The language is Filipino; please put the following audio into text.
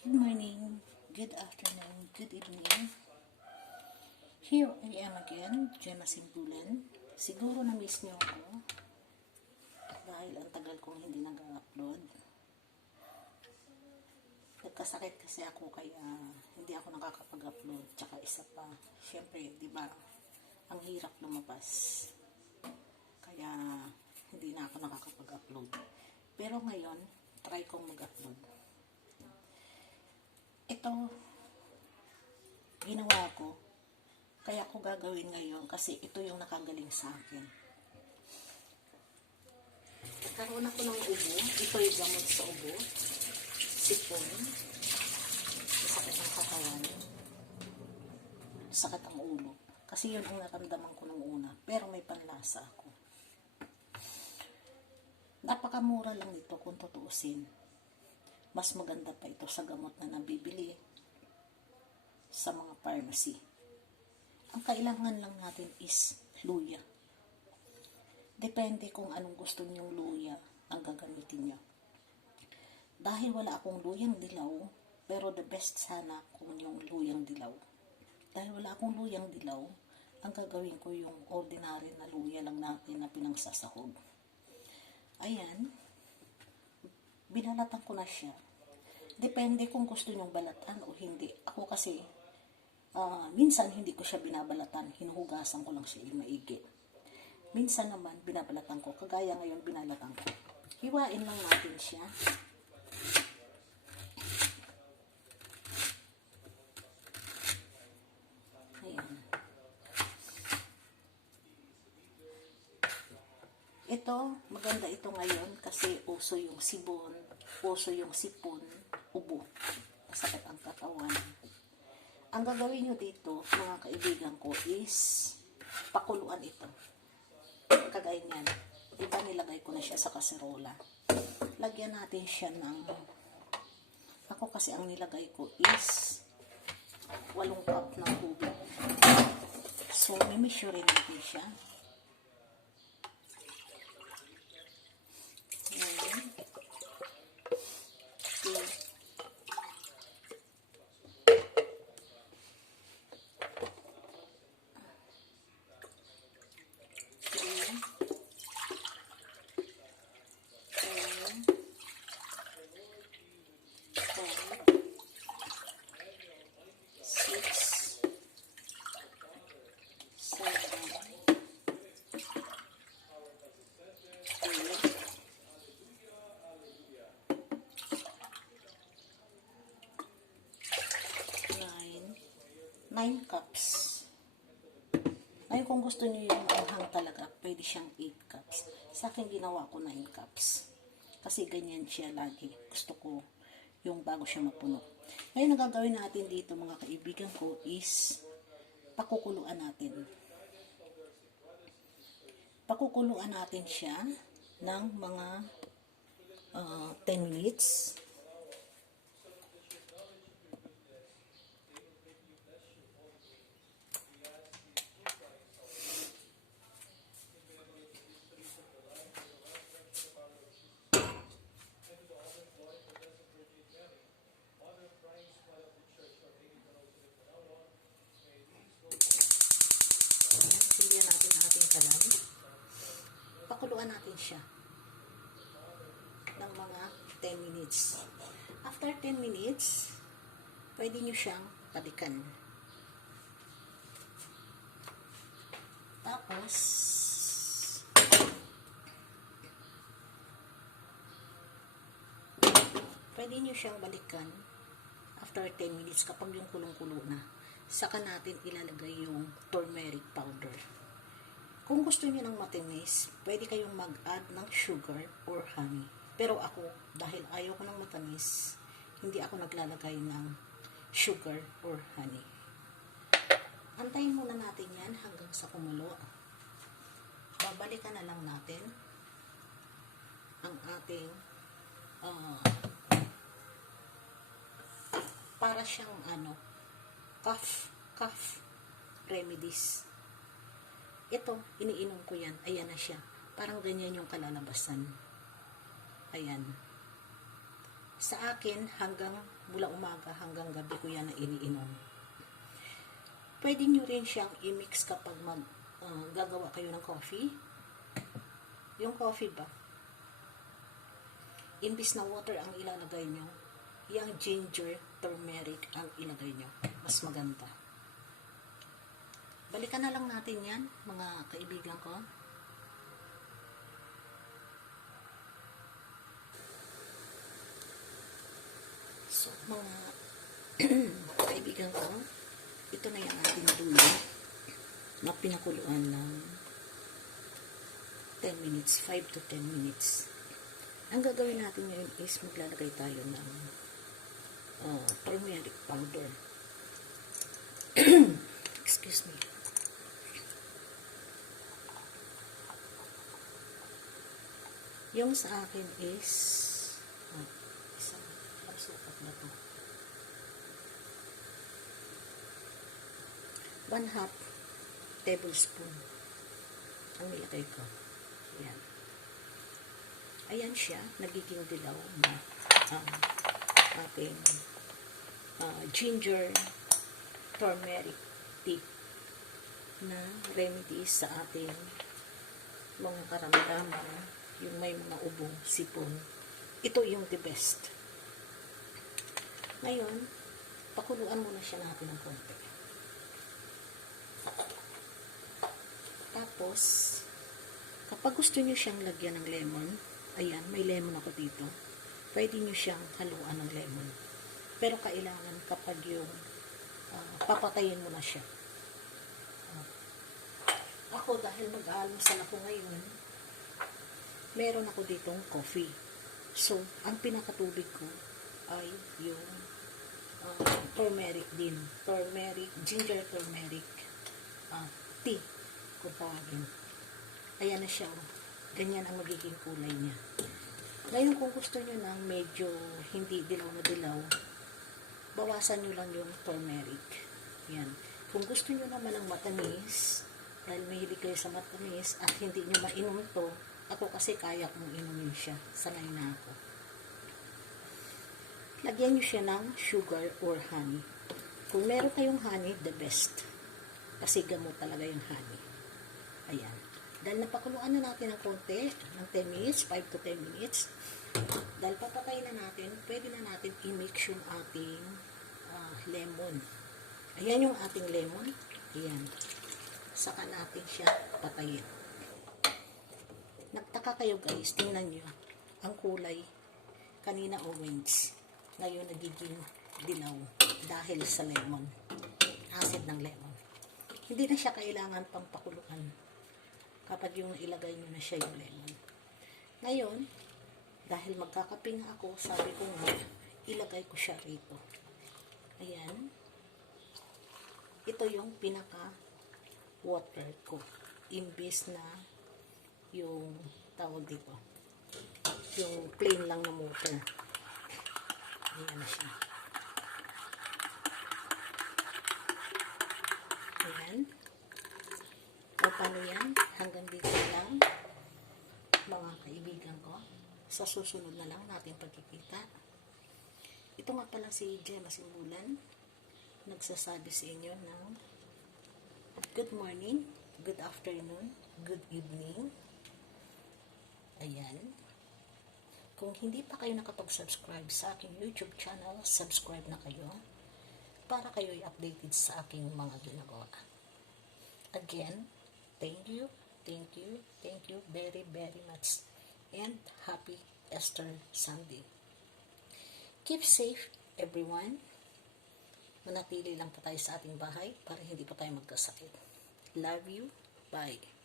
Good morning, good afternoon, good evening. Here I am again, Gemma Simbulan. Siguro na-miss niyo ako dahil ang tagal kong hindi nag-upload. Nagkasakit kasi ako kaya hindi ako nakakapag-upload. Tsaka isa pa, syempre, di ba, ang hirap lumabas. Kaya hindi na ako nakakapag-upload. Pero ngayon, try kong mag-upload. Ito, ginawa ko, kaya ko gagawin ngayon kasi ito yung nakagaling sa akin. Nagkaroon ako ng ubo, ito yung gamot sa ubo, sipon, sakit ang katawan, sakit ang ulo. Kasi yun ang naramdaman ko nung una, pero may panlasa ako. Napakamura lang ito kung tutuusin. Mas maganda pa ito sa gamot na nabibili sa mga pharmacy. Ang kailangan lang natin is luya. Depende kung anong gusto niyong luya ang gagamitin niyo. Dahil wala akong luyang dilaw, pero the best sana kung yung luyang dilaw. Dahil wala akong luyang dilaw, ang gagawin ko yung ordinary na luya lang natin na pinangsasahog. Ayan. Binalatan ko na siya. Depende kung gusto nyong balatan o hindi. Ako kasi, minsan hindi ko siya binabalatan. Hinuhugasan ko lang siya maigi. Minsan naman, binabalatan ko. Kagaya ngayon, binalatan ko. Hiwain lang natin siya. Ayan. Ito, maganda ito ngayon kasi uso yung sibon, uso yung sipon, ubo, masakit ang katawan. Ang gagawin nyo dito, mga kaibigan ko, is pakuluan ito. Kagaya niyan. Diba nilagay ko na siya sa kaserola. Lagyan natin siya ng, ako kasi ang nilagay ko is 8 cup ng tubig. So, mimeasure natin siya. Nine cups. Ngayon kung gusto niyo yung maanghang talaga, pwede siyang 8 cups. Sa akin ginawa ko 9 cups. Kasi ganyan siya lagi. Gusto ko yung bago siya mapuno. Ngayon ang gagawin natin dito mga kaibigan ko is pakukuluan natin. Pakukuluan natin siya ng mga 10 minutes. Pakuluan natin siya ng mga 10 minutes. After 10 minutes, pwede nyo siyang balikan. Tapos, pwede nyo siyang balikan after 10 minutes kapag yung kulong-kulo na. Saka natin ilalagay yung turmeric powder. Kung gusto niyo ng matamis, pwede kayong mag-add ng sugar or honey. Pero ako, dahil ayaw ko ng matamis, hindi ako naglalagay ng sugar or honey. Antayin muna natin yan hanggang sa kumulo. Babalikan na lang natin ang ating para siyang cough remedies. Ito, iniinom ko yan. Ayan na siya. Parang ganyan yung kalalabasan. Ayan. Sa akin, hanggang mula umaga hanggang gabi ko yan na iniinom. Pwede nyo rin siyang i-mix kapag gagawa kayo ng coffee. Yung coffee ba, imbis na water ang ilalagay nyo, yung ginger, turmeric ang ilagay nyo. Mas maganda. Balikan na lang natin yan, mga kaibigan ko. So, mga kaibigan ko, ito na yung ating luya na pinakuluan ng 10 minutes, 5 to 10 minutes. Ang gagawin natin ngayon is maglalagay tayo ng turmeric powder. Excuse me. Yung sa akin is isang sukat na to. 1/2 tablespoon ang nilagay ko. Ayan. Ayan siya, nagiging dilaw na ating ginger turmeric tea na remedy sa ating mga karamdaman, yung may mga ubong, sipon. Ito yung the best. Ngayon, pakuluan muna siya natin ng konti. Tapos, kapag gusto nyo siyang lagyan ng lemon, ayan, may lemon ako dito. Pwede nyo siyang haluan ng lemon. Pero kailangan kapag yung papatayin mo na siya. Ako, dahil mag-aalmusal ako ngayon, meron ako ditong coffee. So, ang pinakatubig ko ay yung turmeric din. Turmeric, ginger turmeric tea, kung tawagin. Ayan na siya. Ganyan ang magiging kulay niya. Ngayon, kung gusto nyo ng medyo hindi dilaw na dilaw, bawasan nyo lang yung turmeric. Yan. Kung gusto nyo naman ng matamis, dahil mahilig kayo sa matamis at hindi nyo mainom to, ako kasi kaya kong inumin siya. Sanay na ako. Lagyan nyo siya ng sugar or honey. Kung meron kayong honey, the best. Kasi gamot talaga yung honey. Ayan. Dahil napakuluan na natin ng konti, ng 10 minutes, 5 to 10 minutes, dahil papatayin na natin, pwede na natin i-mix yung ating lemon. Ayan yung ating lemon. Ayan. Saka natin siya patayin. Nagtaka kayo guys, tingnan nyo. Ang kulay, kanina orange. Ngayon nagiging dilaw dahil sa lemon. Acid ng lemon. Hindi na siya kailangan pang pakuluan kapag yung ilagay nyo na siya yung lemon. Ngayon, dahil magkakape nga ako, sabi ko nga, ilagay ko siya rito. Ayan. Ito yung pinaka-water ko. Imbis na yung tawag dito. Yung plain lang na water. Ayan na siya. Ayan. O paano yan? Hanggang dito lang, mga kaibigan ko. Sa susunod na lang natin pagkikita. Ito nga pala si Gemma Simbulan, nagsasabi sa inyo ng good morning, good afternoon, good evening. Ayan. Kung hindi pa kayo nakapag-subscribe sa aking YouTube channel, subscribe na kayo para kayo i-updated sa aking mga ginagawa. Again, thank you very, very much. And happy Easter Sunday. Keep safe, everyone. Manatili lang po tayo sa ating bahay para hindi po tayo magkasakit. Love you. Bye.